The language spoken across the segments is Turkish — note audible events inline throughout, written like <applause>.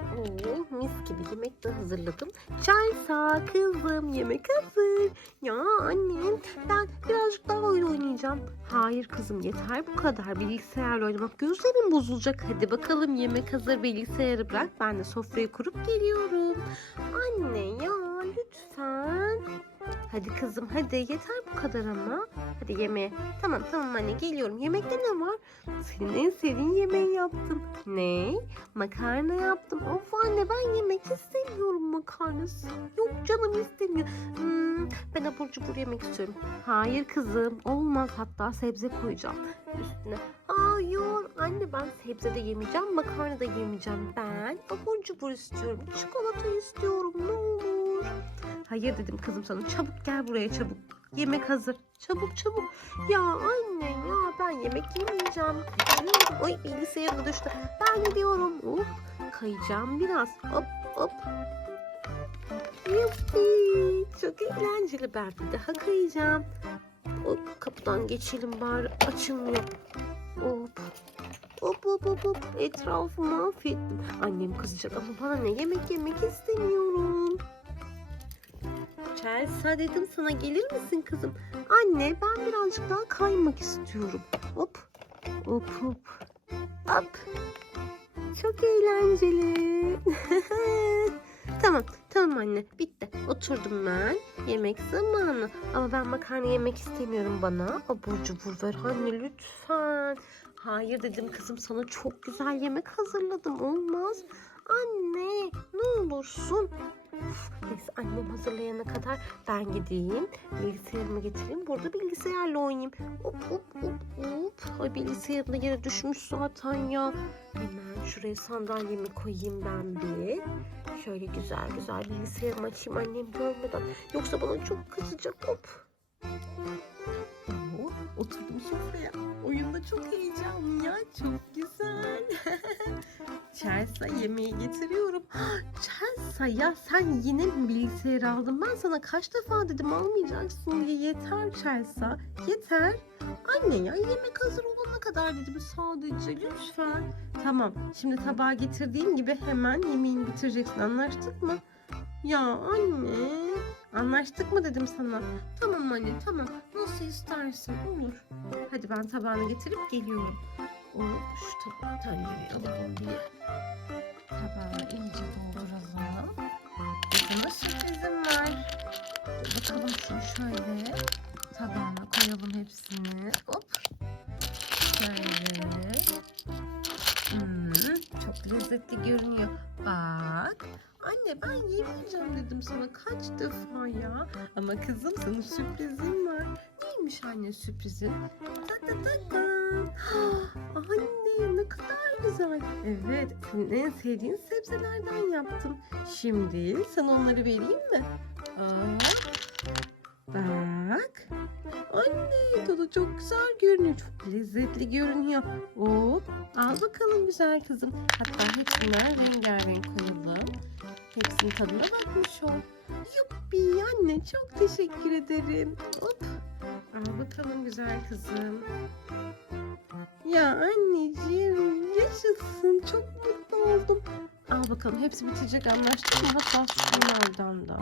Oo, mis gibi yemek de hazırladım. Çay sağ kızım yemek hazır. Ya annem ben birazcık daha oyun oynayacağım. Hayır kızım yeter bu kadar. Bilgisayarla oynamak gözlerim bozulacak. Hadi bakalım yemek hazır bilgisayarı bırak. Ben de sofrayı kurup geliyorum. Anne ya lütfen. Hadi kızım hadi yeter bu kadar ama. Hadi yemeğe. Tamam tamam anne geliyorum. Yemekte ne var? Senin en sevdiğin yemeği yaptım. Ne? Makarna yaptım. Of anne ben yemek istemiyorum makarnası. Yok canım istemiyor. Hmm, ben abur cubur yemek istiyorum. Hayır kızım olmaz. Hatta sebze koyacağım üstüne. Hayır anne ben sebze de yemeyeceğim. Makarna da yemeyeceğim. Ben abur cubur istiyorum. Çikolata istiyorum ne olur. Hayır dedim kızım sana. Çabuk gel buraya çabuk. Yemek hazır. Çabuk çabuk. Ya anne ya ben yemek yemeyeceğim. Oy bilgisayarım düştü. Ben gidiyorum. Hop kayacağım biraz. Hop hop. Yuppi. Çok eğlenceli. Ben bir daha kayacağım. Hop kapıdan geçelim bari. Açılmıyor. Hop. Hop hop hop hop. Etrafı mahvettim. Annem kızacak ama bana ne yemek yemek istemiyorum. Chelsea dedim sana gelir misin kızım? Anne ben birazcık daha kaymak istiyorum. Hop hop hop hop. Çok eğlenceli. <laughs> tamam tamam anne bitti. Oturdum ben. Yemek zamanı. Ama ben makarna yemek istemiyorum bana. Abur cubur ver anne lütfen. Hayır dedim kızım sana çok güzel yemek hazırladım. Olmaz. Anne ne olursun. Neyse annem hazırlayana kadar ben gideyim. Bilgisayarımı getireyim. Burada bilgisayarla oynayayım. Hop hop hop hop. Ay bilgisayarım da yere düşmüş zaten ya. Hemen şuraya sandalyemi koyayım ben bir. Şöyle güzel güzel bilgisayarımı açayım annem görmeden. Yoksa bana çok kızacak hop. Oturdum sofraya. Oyunda çok heyecanlı ya. Çok güzel. <laughs> Chelsea yemeği getiriyorum. <gasps> Chelsea ya sen yine mi bilgisayarı aldın? Ben sana kaç defa dedim almayacaksın diye. Yeter Chelsea. Yeter. Anne ya yemek hazır olana kadar dedim sadece lütfen. Tamam şimdi tabağı getirdiğim gibi hemen yemeğini bitireceksin anlaştık mı? Ya anne anlaştık mı dedim sana. Tamam anne tamam nasıl istersen olur. Hadi ben tabağını getirip geliyorum. O şu yürüye alalım diye. Tabağı iyice dolduralım. Sana sürprizim var. Bakalım şunu şöyle tabağına koyalım hepsini. Lezzetli görünüyor. Bak. Anne ben yemeyeceğim dedim sana kaç defa ya. Ama kızım sana sürprizim var. Neymiş anne sürprizin? Ta ta ta ta. <gasps> Anne ne kadar güzel. Evet senin en sevdiğin sebzelerden yaptım. Şimdi sana onları vereyim mi? Aa, bak. Anne tadı çok güzel görünüyor. Çok lezzetli görünüyor. Hop al bakalım güzel kızım. Hatta hepsinden rengarenk koyalım. Hepsinin tadına bakmış ol. Yuppi anne çok teşekkür ederim. Hop. Al bakalım güzel kızım. Ya anneciğim yaşasın çok mutlu oldum. Al bakalım hepsi bitecek anlaştık mı? Hatta şunlardan da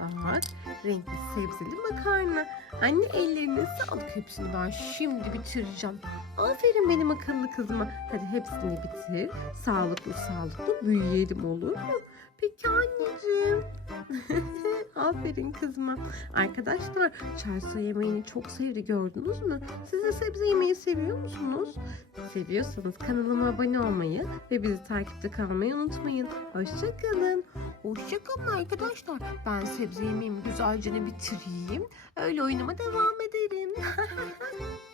bak renkli sebzeli makarna. Anne ellerine sağlık hepsini ben şimdi bitireceğim. Aferin benim akıllı kızıma. Hadi hepsini bitir. Sağlıklı sağlıklı büyüyelim olur mu? Peki anneciğim. <laughs> Aferin kızıma. Arkadaşlar Chelsea yemeğini çok sevdi gördünüz mü? Siz de sebze yemeyi seviyor musunuz? Seviyorsanız kanalıma abone olmayı ve bizi takipte kalmayı unutmayın. Hoşçakalın. Hoşçakalın arkadaşlar. Ben sebze yemeğimi güzelce bitireyim. Öyle oyunuma devam ederim. <laughs>